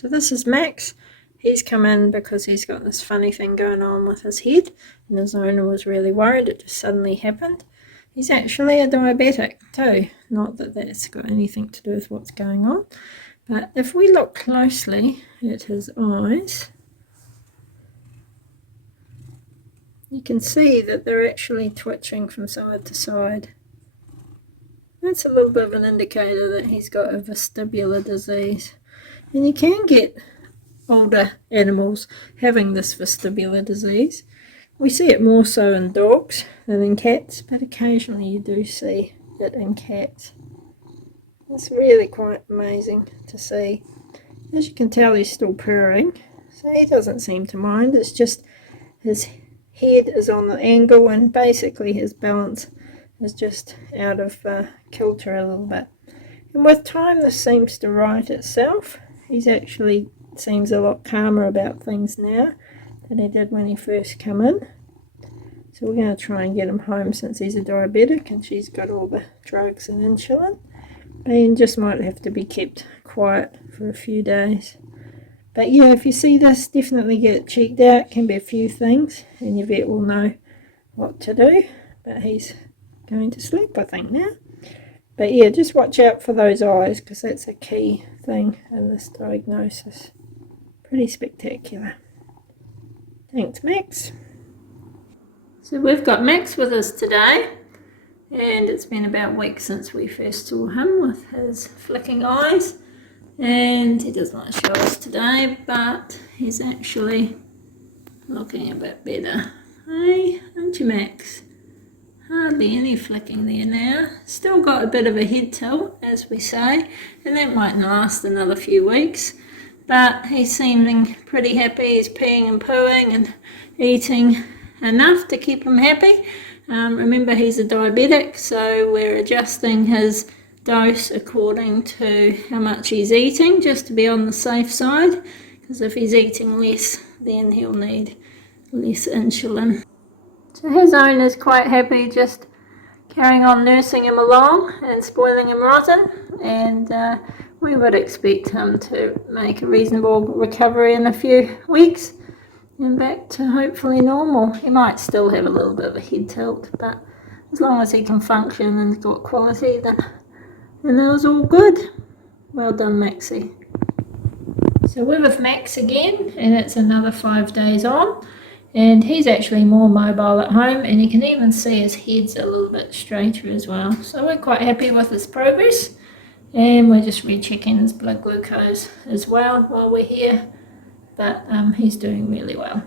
So this is Max. He's come in because he's got this funny thing going on with his head, and his owner was really worried it just suddenly happened. He's actually a diabetic too, not that that's got anything to do with what's going on, but if we look closely at his eyes, you can see that they're actually twitching from side to side. That's a little bit of an indicator that he's got a vestibular disease. And you can get older animals having this vestibular disease. We see it more so in dogs than in cats, but occasionally you do see it in cats. It's really quite amazing to see. As you can tell, he's still purring, so he doesn't seem to mind. It's just his head is on the angle and basically his balance is just out of kilter a little bit. And with time this seems to right itself. He's actually seems a lot calmer about things now than he did when he first came in. So we're going to try and get him home since he's a diabetic and she's got all the drugs and insulin. But he just might have to be kept quiet for a few days. But yeah, if you see this, definitely get it checked out. It can be a few things and your vet will know what to do. But he's going to sleep, I think, now. But yeah, just watch out for those eyes because that's a key thing in this diagnosis. Pretty spectacular. Thanks, Max. So we've got Max with us today, and it's been about a week since we first saw him with his flicking eyes, and he doesn't want to show us today, but he's actually looking a bit better. Hey, aren't you, Max? Hardly any flicking there now. Still got a bit of a head tilt, as we say, and that might last another few weeks. But he's seeming pretty happy. He's peeing and pooing and eating enough to keep him happy. Remember, he's a diabetic, so we're adjusting his dose according to how much he's eating, just to be on the safe side, because if he's eating less, then he'll need less insulin. So his owner's quite happy just carrying on nursing him along and spoiling him rotten, and we would expect him to make a reasonable recovery in a few weeks and back to hopefully normal. He might still have a little bit of a head tilt, but as long as he can function and got quality, then that was all good. Well done, Maxie. So we're with Max again, and it's another 5 days on. And he's actually more mobile at home, and you can even see his head's a little bit straighter as well. So we're quite happy with his progress, and we're just rechecking his blood glucose as well while we're here. But he's doing really well.